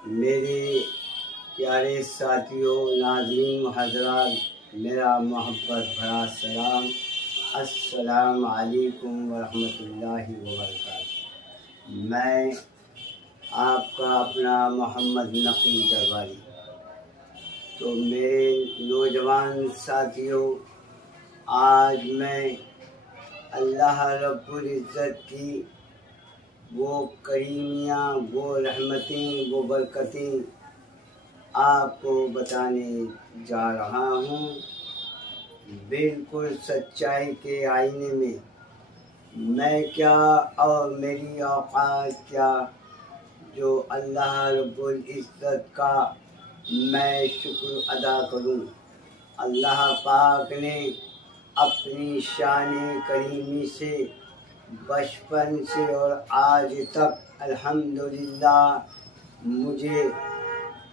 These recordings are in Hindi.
मेरे प्यारे साथियों, नाज़रीन हज़रात, मेरा मोहब्बत भरा सलाम। अस्सलाम वालेकुम वरहमतुल्लाहि वबरकातुहू। मैं आपका अपना मोहम्मद नकी दरबारी। तो मेरे नौजवान साथियों, आज मैं अल्लाह रब्बुल इज़्ज़त की वो करीमियाँ, वो रहमतें, वो बरकतें आपको बताने जा रहा हूँ। बिल्कुल सच्चाई के आईने में मैं क्या और मेरी औकात क्या, जो अल्लाह रब्बुल इज़्ज़त का मैं शुक्र अदा करूँ। अल्लाह पाक ने अपनी शान करीमी से बचपन से और आज तक अल्हम्दुलिल्लाह मुझे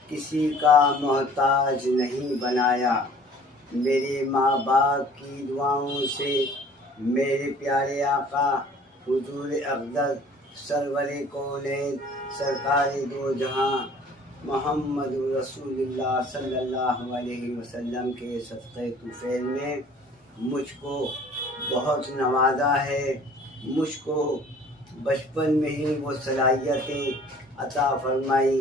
किसी का मोहताज नहीं बनाया। मेरे माँ बाप की दुआओं से मेरे प्यारे आका हुजूर अक़दस सरवरे कौनैन सरकारे दो जहां मोहम्मद रसूलुल्लाह सल्लल्लाहु अलैहि वसल्लम के सदक़े तुफ़ैल में मुझको बहुत नवाजा है। मुझको बचपन में ही वो सलाहियतें अता फरमाई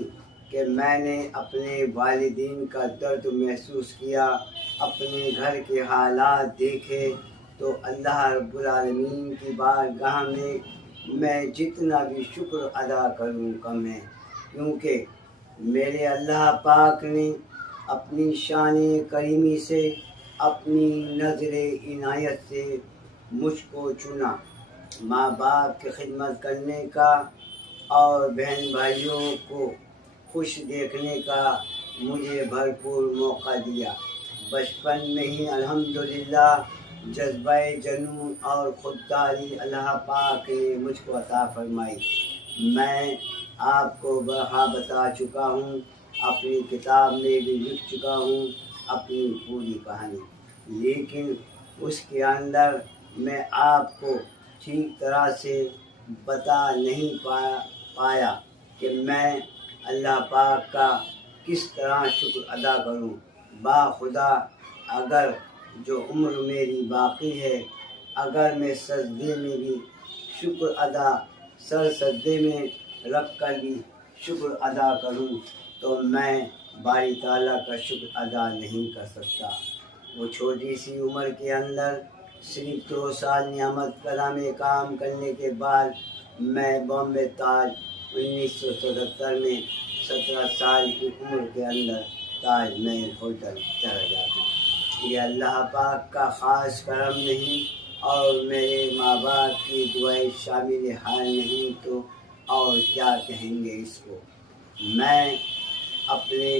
कि मैंने अपने वालिदीन का दर्द महसूस किया, अपने घर के हालात देखे। तो अल्लाह रब्बुल आलमीन की बारगाह में मैं जितना भी शुक्र अदा करूँ कम है, क्योंकि मेरे अल्लाह पाक ने अपनी शान करीमी से, अपनी नज़र इनायत से मुझको चुना। माँ बाप की खिदमत करने का और बहन भाइयों को खुश देखने का मुझे भरपूर मौका दिया। बचपन में ही अल्हम्दुलिल्लाह जज्बे जुनून और खुददारी अल्लाह पाक ने मुझको अता फरमाई। मैं आपको बता चुका हूँ, अपनी किताब में भी लिख चुका हूँ अपनी पूरी कहानी, लेकिन उसके अंदर मैं आपको ठीक तरह से बता नहीं पाया कि मैं अल्लाह पाक का किस तरह शुक्र अदा करूं। बाखुदा अगर जो उम्र मेरी बाकी है, अगर मैं सजदे में भी शुक्र अदा, सर सजदे में रख कर भी शुक्र अदा करूं, तो मैं बारी ताला का शुक्र अदा नहीं कर सकता। वो छोटी सी उम्र के अंदर सिर्फ 2 साल नियामत कला में काम करने के बाद मैं बॉम्बे ताज 1977 में 17 साल की उम्र के अंदर ताज महल होटल चला जाता। ये अल्लाह पाक का ख़ास करम नहीं और मेरे माँ बाप की दुआएं शामिल हाल नहीं, तो और क्या कहेंगे इसको। मैं अपने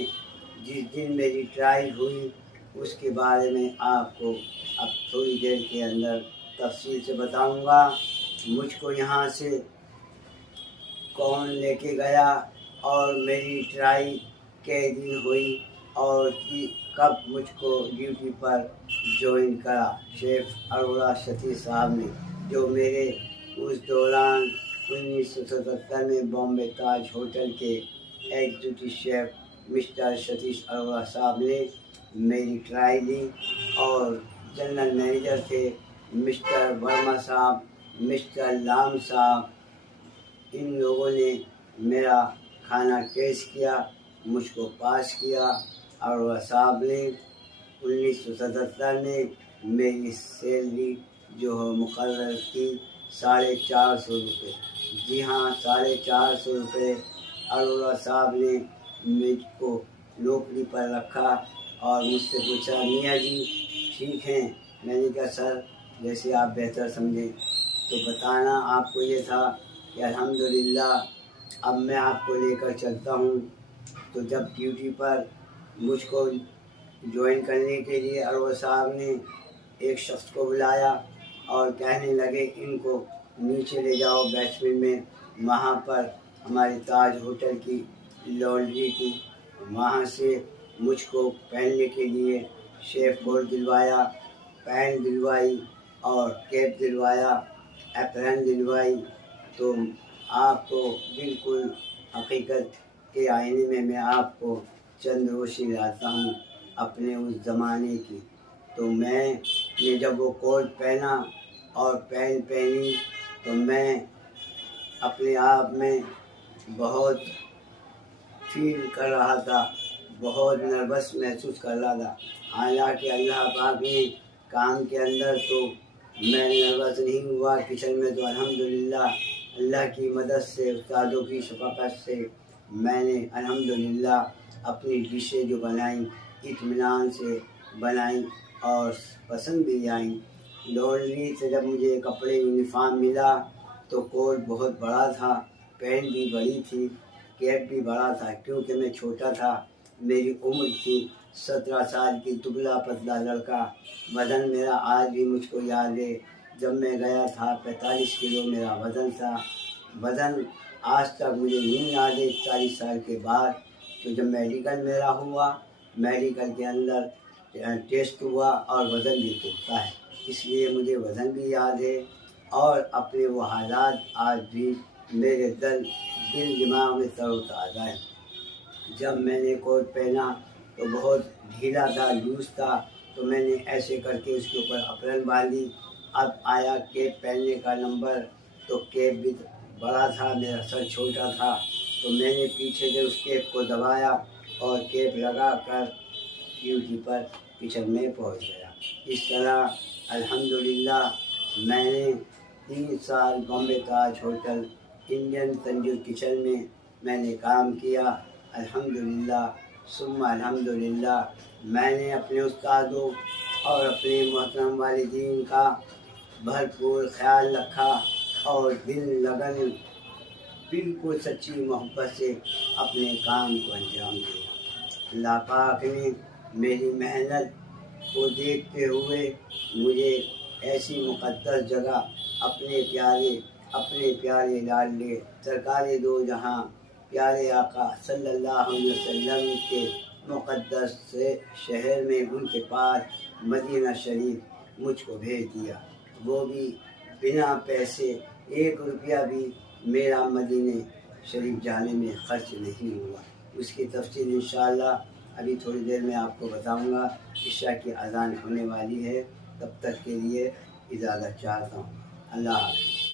जिस दिन मेरी ट्रायल हुई उसके बारे में आपको अब थोड़ी देर के अंदर तफसील से बताऊंगा। मुझको यहाँ से कौन लेके गया और मेरी ट्राई के दिन हुई और कि कब मुझको ड्यूटी पर ज्वाइन करा शेफ़ अरोड़ा सतीश साहब ने, जो मेरे उस दौरान 1977 में बॉम्बे ताज होटल के executive chef mister Satish Arora साहब ने मेरी ट्राई ली और जनरल मैनेजर थे मिस्टर वर्मा साहब, मिस्टर लाम साहब, इन लोगों ने मेरा खाना टेस्ट किया, मुझको पास किया। और साहब ने 1977 में मेरी सैलरी जो है मुकर्रर की 450 रुपये। जी हाँ, 450 रुपये अरोड़ा साहब ने मुझको नौकरी पर रखा और मुझसे पूछा, मियाँ जी ठीक हैं? मैंने कहा सर जैसे आप बेहतर समझें। तो बताना आपको ये था कि अल्हम्दुलिल्लाह अब मैं आपको लेकर चलता हूँ। तो जब ड्यूटी पर मुझको ज्वाइन करने के लिए अरोड़ा साहब ने एक शख्स को बुलाया और कहने लगे इनको नीचे ले जाओ बेसमेंट में, वहाँ पर हमारे ताज होटल की लॉन्ड्री थी, वहाँ से मुझको पहनने के लिए शेफ कोट दिलवाया, पैंट दिलवाई और कैप दिलवाया, एप्रन दिलवाई। तो आपको बिल्कुल हकीकत के आईने में मैं आपको चंद रोशनी लाता हूँ अपने उस ज़माने की। तो मैंने जब वो कोट पहना और पैंट पहनी तो मैं अपने आप में बहुत फील कर रहा था, बहुत नर्वस महसूस कर रहा था। हालांकि अल्लाह पाक ने काम के अंदर तो मैं नर्वस नहीं हुआ। किचन में तो अल्हम्दुलिल्लाह अल्लाह की मदद से, उस्तादों की शफ़क़त से मैंने अल्हम्दुलिल्लाह अपनी डिशें जो बनाई इत्मीनान से बनाई और पसंद भी आई। लॉन्ड्री से जब मुझे कपड़े यूनिफॉर्म मिला तो कोट बहुत बड़ा था, पैंट भी बड़ी थी, कैप भी बड़ा था क्योंकि मैं छोटा था। मेरी उम्र थी 17 साल की, दुबला पतला लड़का। वज़न मेरा आज भी मुझको याद है, जब मैं गया था 45 किलो मेरा वज़न था। वज़न आज तक मुझे नहीं याद है 40 साल के बाद। तो जब मेडिकल मेरा हुआ, मेडिकल के अंदर टेस्ट हुआ और वज़न भी तोलता है, इसलिए मुझे वज़न भी याद है। और अपने वो हालात आज भी मेरे दिल दिमाग में तरोताज़ा है। जब मैंने कोट पहना तो बहुत ढीला था, लूज था, तो मैंने ऐसे करके उसके ऊपर अप्रन बांधी। अब आया कैप पहनने का नंबर, तो कैप भी बड़ा था, मेरा सर छोटा था, तो मैंने पीछे से उस कैप को दबाया और कैप लगा कर ड्यूटी पर किचन में पहुंच गया। इस तरह अल्हम्दुलिल्लाह मैंने 3 साल बॉम्बे ताज होटल इंडियन तंदूर किचन में मैंने काम किया। अल्हम्दुलिल्लाह सुम्मा अल्हम्दुलिल्लाह मैंने अपने उस्तादों और अपने मोहतरम वालिदीन का भरपूर ख्याल रखा और दिल लगन बिल्कुल सच्ची मोहब्बत से अपने काम को अंजाम दिया। अल्लाह पाक ने मेरी मेहनत को देखते हुए मुझे ऐसी मुक़द्दस जगह अपने प्यारे लाडले सरकारे दो जहाँ प्यारे आका सल्लल्लाहु अलैहि वसल्लम के मुक़द्दस से शहर में उनके पास मदीना शरीफ मुझको भेज दिया। वो भी बिना पैसे, 1 रुपया भी मेरा मदीने शरीफ जाने में ख़र्च नहीं हुआ। उसकी तफसील इंशाअल्लाह अभी थोड़ी देर में आपको बताऊंगा। इशा की अज़ान होने वाली है, तब तक के लिए इजाज़त चाहता हूँ। अल्लाह हाफ़िज़।